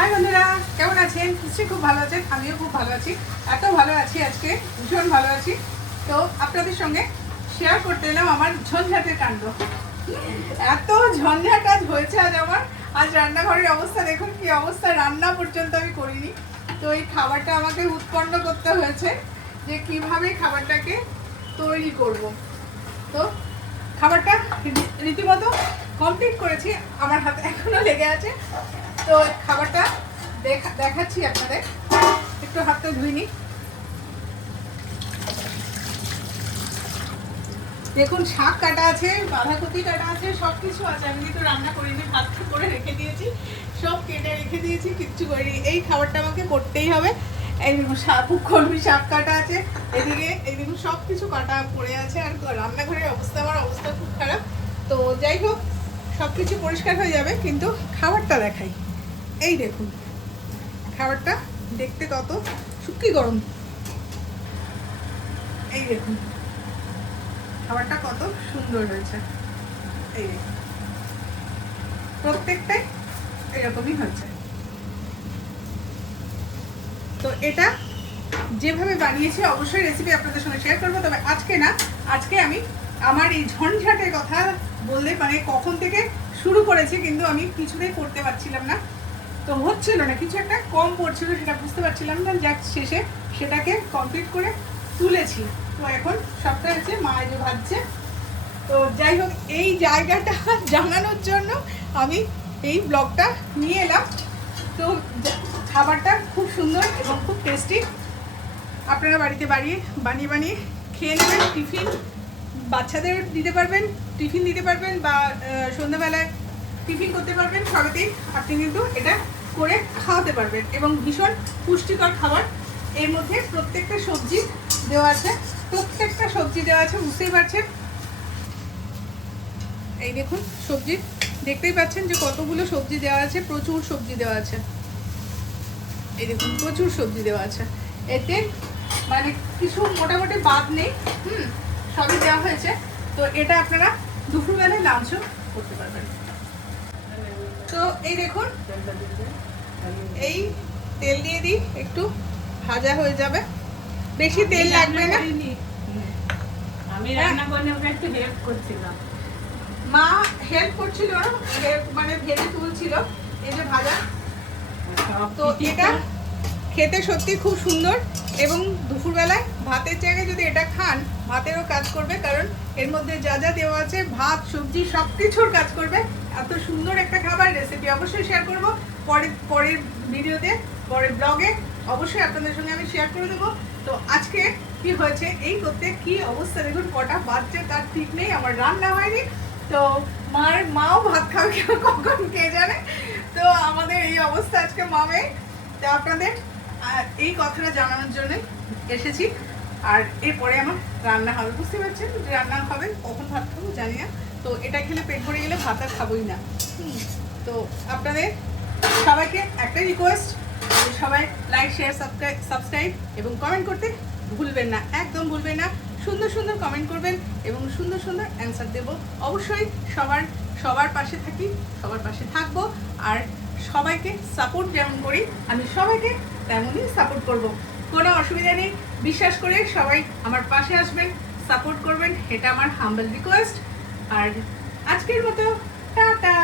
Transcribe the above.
High বন্ধুরা, কেমন আছেন? নিশ্চয়ই খুব ভালো আছেন। আমিও খুব ভালো আছি। এত ভালো আছি আজকে, ভীষণ ভালো আছি। তো আপনাদের সঙ্গে শেয়ার করতে এলাম আমার ঝঞ্ঝাটের কাণ্ড। এত ঝঞ্ঝাট আজ হয়েছে আজ আমার। আজ রান্নাঘরের অবস্থা দেখুন কি অবস্থা, রান্না পর্যন্ত আমি করিনি। তো এই খাবারটা আমাকে উৎপন্ন করতে হয়েছে যে কিভাবে খাবারটাকে তৈরি করব। তো খাবারটা রীতিমতো কমপ্লিট করেছি, আমার হাতে এখনো লেগে আছে। তো খাবারটা দেখাচ্ছি আপনাদের, একটু হাতটা ধুইনি। দেখুন শাক কাটা আছে, বাঁধাকপি কাটা আছে, সব কিছু আছে। আমি কিন্তু রান্না করিনি, ভাত করে রেখে দিয়েছি, সব কেটে রেখে দিয়েছি, কিচ্ছু করিনি। এই খাবারটা আমাকে করতেই হবে। এই দেখুন কলমি শাক কাটা আছে, এদিকে এই দেখুন সব কিছু কাটা পড়ে আছে। আর রান্নাঘরের আমার অবস্থা খুব খারাপ। তো যাই হোক, সব কিছু পরিষ্কার হয়ে যাবে, কিন্তু খাবারটা দেখাই। এই দেখুন খাবারটা দেখতে কত শুকি গরম। এই দেখুন খাবারটা কত সুন্দর হয়েছে। এই দেখুন প্রত্যেকটাই এরকমই হয়েছে। তো এটা যেভাবে বানিয়েছি অবশ্যই রেসিপি আপনাদের সঙ্গে শেয়ার করবো, তবে আজকে না। আজকে আমি আমার এই ঝঞ্ঝাটের কথা বললে মানে কখন থেকে শুরু করেছি, কিন্তু আমি কিছুতেই করতে পারছিলাম না। তো হচ্ছিল না, কিছু একটা কম পড়ছিল, সেটা বুঝতে পারছিলাম না। যাক, শেষে সেটাকে কমপ্লিট করে তুলেছি। তো এখন সবটা হচ্ছে মা যে ভাজছে। তো যাই হোক, এই জায়গাটা জানানোর জন্য আমি এই ব্লগটা নিয়ে এলাম। তো খাবারটা খুব সুন্দর এবং খুব টেস্টি। আপনারা বাড়িতে বানিয়ে বানিয়ে খেয়ে নেবেন। টিফিন বাচ্চাদের দিতে পারবেন, টিফিন দিতে পারবেন, বা সন্ধ্যাবেলায় টিফিন করতে পারবেন। সবেতেই আপনি কিন্তু এটা করে খাওয়াতে পারবেন এবং ভীষণ পুষ্টিকর খাবার। এর মধ্যে প্রত্যেকটা সবজি দেওয়া আছে, বুঝতেই পারছেন। এই দেখুন সবজি, দেখতেই পাচ্ছেন যে কতগুলো সবজি দেওয়া আছে, প্রচুর সবজি দেওয়া আছে। এই দেখুন প্রচুর সবজি দেওয়া আছে, এতে মানে কিছু মোটামুটি বাদ নেই। সবই দেওয়া হয়েছে। তো এটা আপনারা দুপুরবেলায় লাঞ্চও করতে পারবেন। তো এই দেখুন, এই তেল দিয়ে দিই, একটু ভাজা হয়ে যাবে, বেশি তেল লাগবে না। আমি রান্না করলে ওকে একটু হেল্প করছিলাম। মা হেল্প করছিল, মানে ভেজে তুলছিল এই যে ভাজা। তো এটা খেতে সত্যি খুব সুন্দর, এবং দুপুরবেলায় ভাতের জায়গায় যদি এটা খান, ভাতেরও কাজ করবে, কারণ এর মধ্যে যা যা দেওয়া আছে, ভাত সবজি সব কিছুর কাজ করবে। এত সুন্দর একটা খাবার রেসিপি অবশ্যই শেয়ার করব পরের ভিডিওতে, পরের ব্লগে অবশ্যই আপনাদের সঙ্গে আমি শেয়ার করে দেবো। তো আজকে কি হয়েছে, এই করতে কি অবস্থা দেখুন, কটা বাজছে তার ঠিক নেই, আমার রান্না হয়নি। তো মাও ভাত খাবে কখন কে জানে। তো আমাদের এই অবস্থা আজকে মামে। তো আপনাদের এই কথাটা জানানোর জন্য এসেছি। আর এরপরে আমার রান্না হবে, বুঝতে পারছেন যে রান্না হবে, কখন ভাত খাবো জানি না। তো এটা খেলে পেট ভরে গেলে ভাত আর খাবোই না। তো আপনাদের সবাইকে একটা রিকোয়েস্ট, সবাই লাইক, শেয়ার, সাবস্ক্রাইব এবং কমেন্ট করতে ভুলবেন না, একদম ভুলবেন না। সুন্দর সুন্দর কমেন্ট করবেন এবং সুন্দর সুন্দর অ্যান্সার দেব। অবশ্যই সবার পাশে থাকি, সবার পাশে থাকবো। আর সবাইকে সাপোর্ট যেমন করি, আমি সবাইকে তেমনই সাপোর্ট করব। কোনো অসুবিধা নেই, বিশ্বাস করে সবাই আমার পাশে আসবেন, সাপোর্ট করবেন, এটা আমার হাম্বল রিকোয়েস্ট। আর আজকের মতো টাটা।